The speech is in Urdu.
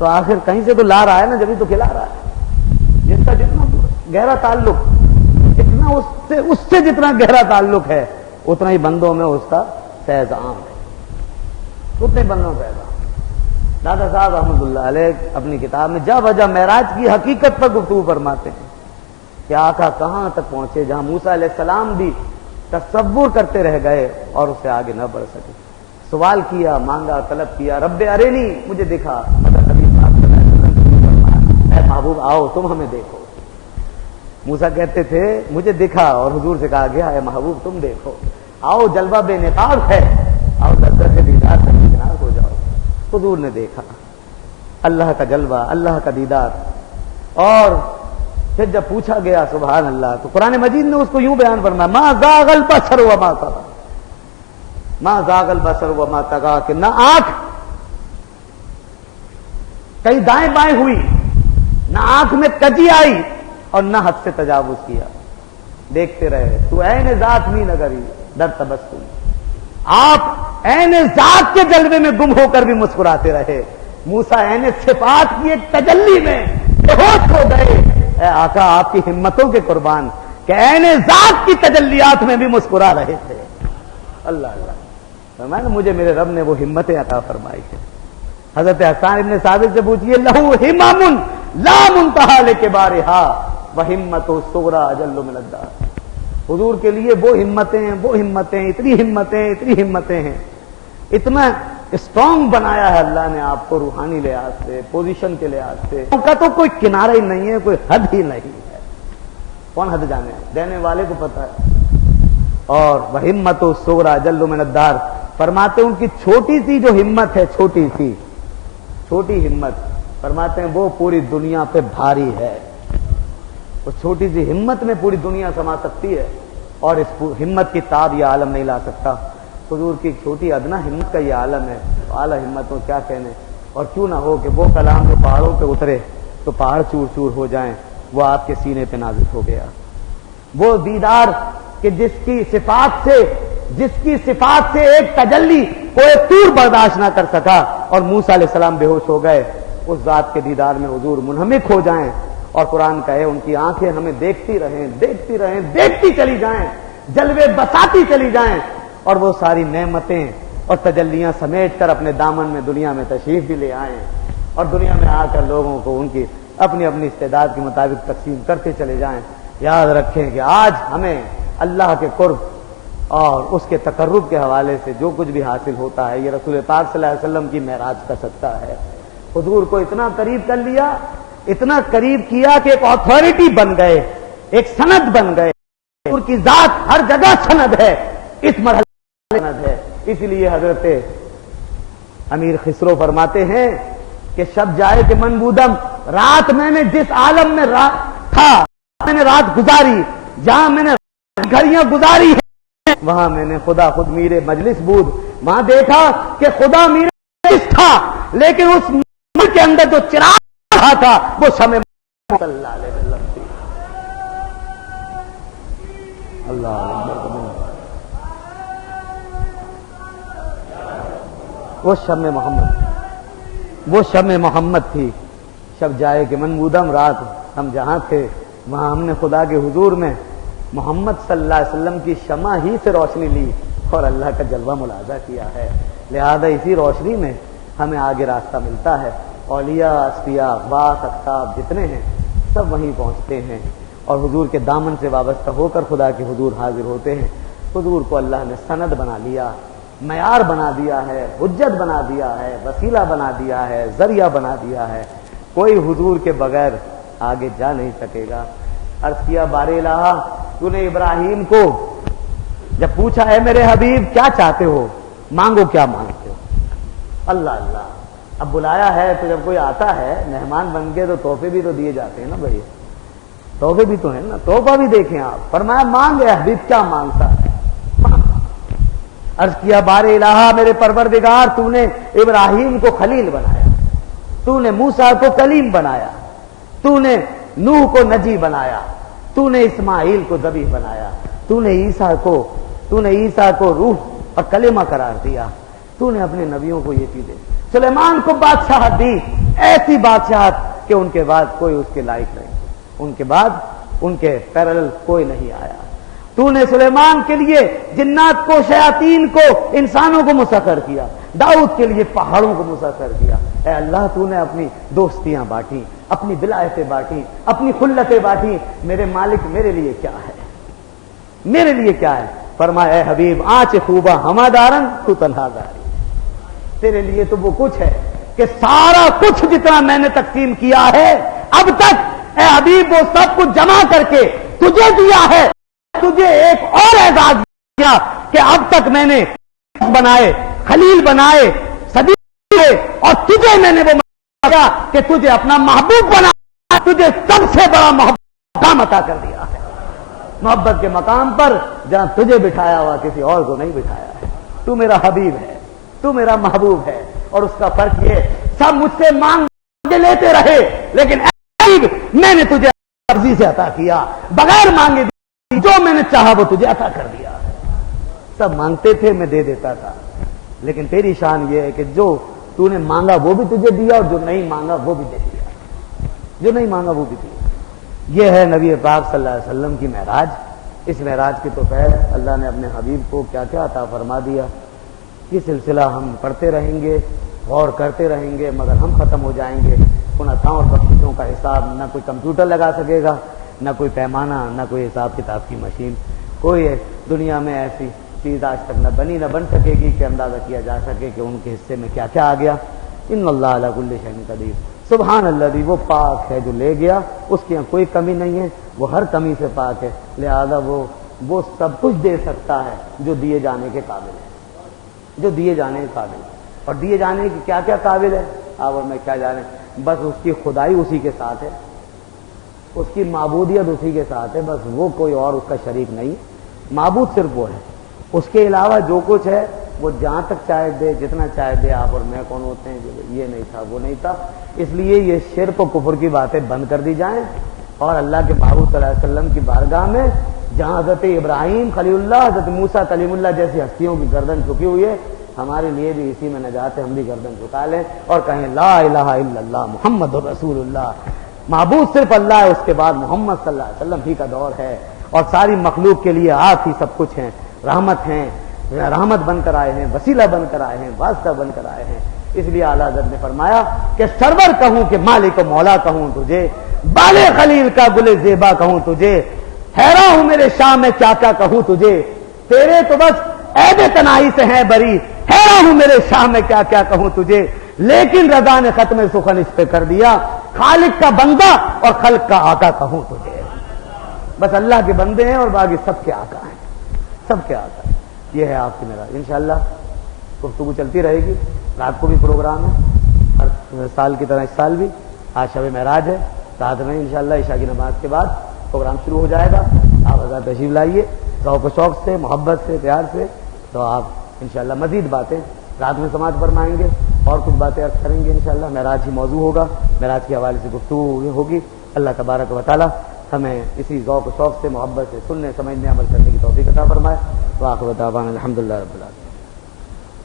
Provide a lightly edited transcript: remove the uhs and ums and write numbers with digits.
تو آخر کہیں سے تو لا رہا ہے نا، جبھی تو کھلا رہا ہے. جس کا جتنا گہرا تعلق، جتنا اس سے جتنا گہرا تعلق ہے اتنا ہی بندوں میں اس کا فیض عام ہے، اتنے بندوں کا فیض عام. دادا صاحب رحمۃ اللہ علیہ اپنی کتاب میں جا وجہ معراج کی حقیقت پر گفتگو فرماتے ہیں کہ آقا کہاں تک پہنچے جہاں موسیٰ علیہ السلام بھی تصور کرتے رہ گئے اور اس سے آگے نہ بڑھ سکے. سوال کیا، مانگا، طلب کیا، رب ارینی، مجھے دکھا. مگر نبی صاحب صلی اللہ علیہ وسلم نے فرمایا اے محبوب آؤ تم ہمیں دیکھو. موسیٰ کہتے تھے مجھے دکھا، اور حضور سے کہا گیا اے محبوب تم دیکھو. آؤ جلوہ بے نقاب ہے، آؤ لذت دیدار سے کنار ہو جاؤ. حضور نے دیکھا اللہ کا جلوہ، اللہ کا دیدار. اور پھر جب پوچھا گیا سبحان اللہ تو قرآن مجید نے اس کو یوں بیان فرمایا ما زاغ البصر وما طغى، ما زاغ البصر وما طغى، کہ نہ آنکھ کہیں دائیں بائیں ہوئی، نہ آنکھ میں کجی آئی اور نہ حد سے تجاوز کیا. دیکھتے رہے. تو عین ذات می نگری در تبسم، آپ عین ذات کے جلوے میں گم ہو کر بھی مسکراتے رہے. موسیٰ عین صفات کی ایک تجلی میں بے ہوش ہو گئے. اے آقا آپ کی ہمتوں کے قربان کہ عین ذات کی تجلیات میں بھی مسکرا رہے تھے. اللہ اللہ فرمایا نا مجھے میرے رب نے وہ ہمتیں عطا فرمائی ہے. حضرت حسان ابن ثابت سے پوچھئے لہو ہمم لا منتہا لکبارہا وہمت الصغریٰ اجل من الدار. حضور کے لیے وہ ہمتیں اتنی ہمتیں ہیں، اتنا اسٹرانگ بنایا ہے اللہ نے آپ کو روحانی لحاظ سے، پوزیشن کے لحاظ سے. ان کا تو کوئی کنارہ ہی نہیں ہے، کوئی حد ہی نہیں ہے. کون حد جانے، دینے والے کو پتا ہے. اور وہمت الصغریٰ اجل من الدار فرماتے ہیں ان کی چھوٹی سی جو ہمت ہے، چھوٹی ہمت فرماتے ہیں وہ پوری دنیا پہ بھاری ہے. اس چھوٹی سی ہمت میں پوری دنیا سما سکتی ہے اور اس ہمت کی تاب یہ عالم نہیں لا سکتا. حضور کی چھوٹی ادنا ہمت کا یہ عالم ہے، اعلیٰ ہمت ہو کیا کہنے. اور کیوں نہ ہو کہ وہ کلام جو پہاڑوں پہ اترے تو پہاڑ چور چور ہو جائیں، وہ آپ کے سینے پہ نازل ہو گیا. وہ دیدار کہ جس کی صفات سے ایک تجلی کوئی طور برداشت نہ کر سکا اور موسیٰ علیہ السلام بے ہوش ہو گئے، اس ذات کے دیدار میں حضور منہمک ہو جائیں. اور قرآن کہے ان کی آنکھیں ہمیں دیکھتی رہیں، دیکھتی چلی جائیں، جلوے بساتی چلی جائیں، اور وہ ساری نعمتیں اور تجلیاں سمیٹ کر اپنے دامن میں دنیا میں تشریف بھی لے آئیں، اور دنیا میں آ کر لوگوں کو ان کی اپنی استعداد کے مطابق تقسیم کرتے چلے جائیں. یاد رکھیں کہ آج ہمیں اللہ کے قرب اور اس کے تقرب کے حوالے سے جو کچھ بھی حاصل ہوتا ہے یہ رسول پاک صلی اللہ علیہ وسلم کی معراج کا صدقہ ہے. حضور کو اتنا قریب کر لیا، اتنا قریب کیا کہ ایک اتھارٹی بن گئے، ایک سند بن گئے. حضور کی ذات ہر جگہ سند ہے، اس مرحلے سند ہے. اس لیے حضرت امیر خسرو فرماتے ہیں کہ شب جائے کہ من بودم، رات میں نے جس عالم میں تھا میں نے رات گزاری، جہاں میں نے گھڑیاں گزاری ہیں وہاں میں نے خدا خود میرے مجلس بود. وہاں دیکھا کہ خدا میرے مجلس تھا، لیکن اس ملک کے اندر جو چراغ رہا تھا وہ شمع صلی اللہ علیہ وسلم تھی. اللہ وہ شمع محمد تھی. شب جائے کہ من بودم، رات ہم جہاں تھے وہاں ہم نے خدا کے حضور میں محمد صلی اللہ علیہ وسلم کی شمع ہی سے روشنی لی اور اللہ کا جلوہ ملاحظہ کیا ہے. لہذا اسی روشنی میں ہمیں آگے راستہ ملتا ہے. اولیاء، اصفیاء، اقباس، اقطاب جتنے ہیں سب وہیں پہنچتے ہیں اور حضور کے دامن سے وابستہ ہو کر خدا کے حضور حاضر ہوتے ہیں. حضور کو اللہ نے سند بنا لیا، معیار بنا دیا ہے، حجت بنا دیا ہے، وسیلہ بنا دیا ہے، ذریعہ بنا دیا ہے. کوئی حضور کے بغیر آگے جا نہیں سکے گا. عرض کیا بار الہ تو نے ابراہیم کو جب پوچھا ہے میرے حبیب کیا چاہتے ہو، مانگو کیا مانگتے ہو. اللہ اللہ. اب بلایا ہے تو جب کوئی آتا ہے مہمان بن کے تو تحفے بھی تو دیے جاتے ہیں نا بھائی، تحفے بھی تو ہیں نا. تحفہ بھی دیکھیں آپ. فرمایا مانگے حبیب کیا مانگتا ہے. عرض کیا بار الہ میرے پروردگار تو نے ابراہیم کو خلیل بنایا، تو نے موسیٰ کو کلیم بنایا، تو نے نوح کو نجی بنایا، تو نے اسماعیل کو ذبیح بنایا، تو نے عیسیٰ کو روح اور کلمہ قرار دیا، تو نے اپنے نبیوں کو یہ چیزیں، سلیمان کو بادشاہ دی. ایسی بادشاہت کہ ان کے بعد کوئی اس کے لائق نہیں، ان کے بعد ان کے پیرالل کوئی نہیں آیا۔ تو نے سلیمان کے لیے جنات کو، شیاطین کو، انسانوں کو مسخر کیا، داؤد کے لیے پہاڑوں کو مسخر کیا۔ اے اللہ تو نے اپنی دوستیاں بانٹی، اپنی ولایتیں بانٹی، اپنی خلتیں بانٹی، میرے مالک میرے لیے کیا ہے، میرے لیے کیا ہے؟ فرمایا اے حبیب آنچ خوبہ ہما دارن تو تنہا داری، تیرے لیے تو وہ کچھ ہے کہ سارا کچھ جتنا میں نے تقسیم کیا ہے اب تک، اے حبیب وہ سب کچھ جمع کر کے تجھے دیا ہے۔ تجھے ایک اور اعزاز دیا کہ اب تک میں نے بنائے، خلیل بنائے، صدیق بنائے، اور تجھے میں نے وہ کیا کہ تجھے اپنا محبوب بنا، تجھے سب سے بڑا محبت عطا کر دیا ہے۔ محبت کے مقام پر جہاں تجھے بٹھایا ہوا کسی اور کو نہیں بٹھایا ہے۔ تو میرا حبیب ہے، تو میرا محبوب ہے، اور اس کا فرق یہ سب مجھ سے مانگ لیتے رہے، لیکن اے حبیب میں نے تجھے مرضی سے عطا کیا، بغیر مانگے جو میں نے چاہا وہ تجھے عطا کر دیا۔ سب مانگتے تھے میں دے دیتا تھا، لیکن تیری شان یہ ہے کہ جو تو نے مانگا وہ بھی تجھے دیا، اور جو نہیں مانگا وہ بھی دے دیا، جو نہیں مانگا وہ بھی دیا۔ یہ ہے نبی پاک صلی اللہ علیہ وسلم کی معراج۔ اس معراج کے تو فیض اللہ نے اپنے حبیب کو کیا کیا عطا فرما دیا، یہ سلسلہ ہم پڑھتے رہیں گے، غور کرتے رہیں گے، مگر ہم ختم ہو جائیں گے۔ ان عطاؤں اور بخششوں کا حساب نہ کوئی کمپیوٹر لگا سکے گا، نہ کوئی پیمانہ، نہ کوئی حساب کتاب کی مشین، کوئی دنیا میں ایسی چیز آج تک نہ بنی نہ بن سکے گی کہ اندازہ کیا جا سکے کہ ان کے حصے میں کیا کیا آ گیا۔ ان اللہ علی کل شیء قدیر، سبحان اللہ، وہ پاک ہے جو لے گیا، اس کی کوئی کمی نہیں ہے، وہ ہر کمی سے پاک ہے، لہذا وہ سب کچھ دے سکتا ہے جو دیے جانے کے قابل ہے، جو دیے جانے کے قابل ہے۔ اور دیے جانے کی کیا کیا قابل ہے آپ اور میں کیا جانیں؟ بس اس کی خدائی اسی کے ساتھ ہے، اس کی معبودیت اسی کے ساتھ ہے، بس وہ کوئی اور اس کا شریک نہیں، معبود صرف وہ ہے۔ اس کے علاوہ جو کچھ ہے وہ جہاں تک چاہے دے، جتنا چاہے دے۔ آپ اور میں کون ہوتے ہیں جو یہ نہیں تھا وہ نہیں تھا؟ اس لیے یہ شرک و کفر کی باتیں بند کر دی جائیں، اور اللہ کے محبوب صلی اللہ علیہ وسلم کی بارگاہ میں جہاں حضرت ابراہیم خلیل اللہ، حضرت موسیٰ کلیم اللہ جیسی ہستیوں کی گردن جھکی ہوئی ہے، ہمارے لیے بھی اسی میں نجات ہے، ہم بھی گردن جھکا لیں اور کہیں لا الہ الا اللہ محمد رسول اللہ۔ معبود صرف اللہ ہے، اس کے بعد محمد صلی اللہ علیہ وسلم ہی کا دور ہے، اور ساری مخلوق کے لیے آپ ہی سب کچھ ہیں، رحمت ہیں، رحمت بن کر آئے ہیں، وسیلہ بن کر آئے ہیں، واسطہ بن کر آئے ہیں۔ اس لیے اعلیٰ حضرت نے فرمایا کہ سرور کہوں کہ مالک و مولا کہوں تجھے، بال خلیل کا گل زیبا کہوں تجھے، حیران ہوں میرے شاہ میں کیا کیا کہوں تجھے، تیرے تو بس عیب تنائی سے ہیں بری، حیران ہوں میرے شاہ میں کیا کیا کہوں تجھے، لیکن رضا نے ختم سخن اس پہ کر دیا، خالق کا بندہ اور خلق کا آقا کہوں تجھے۔ بس اللہ کے بندے ہیں اور باقی سب کے آقا ہیں، سب کے آقا ہیں۔ یہ ہے آپ کی میرا انشاءاللہ گفتگو چلتی رہے گی، رات کو بھی پروگرام ہے، ہر سال کی طرح اس سال بھی آج شب معراج ہے، رات میں انشاءاللہ عشاء کی نماز کے بعد پروگرام شروع ہو جائے گا۔ آپ حضرات تشریف لائیے ذوق و شوق سے، محبت سے، پیار سے، تو آپ انشاءاللہ مزید باتیں رات میں سماعت فرمائیں گے اور کچھ باتیں عرض کریں گے انشاءاللہ۔ معراج ہی موضوع ہوگا، معراج کے حوالے سے گفتگو ہوگی۔ اللہ تبارک و تعالی ہمیں اسی ذوق و شوق سے، محبت سے سننے، سمجھنے، عمل کرنے کی توفیق عطا فرمائے۔ وآخر دعوانا الحمدللہ رب العالمین۔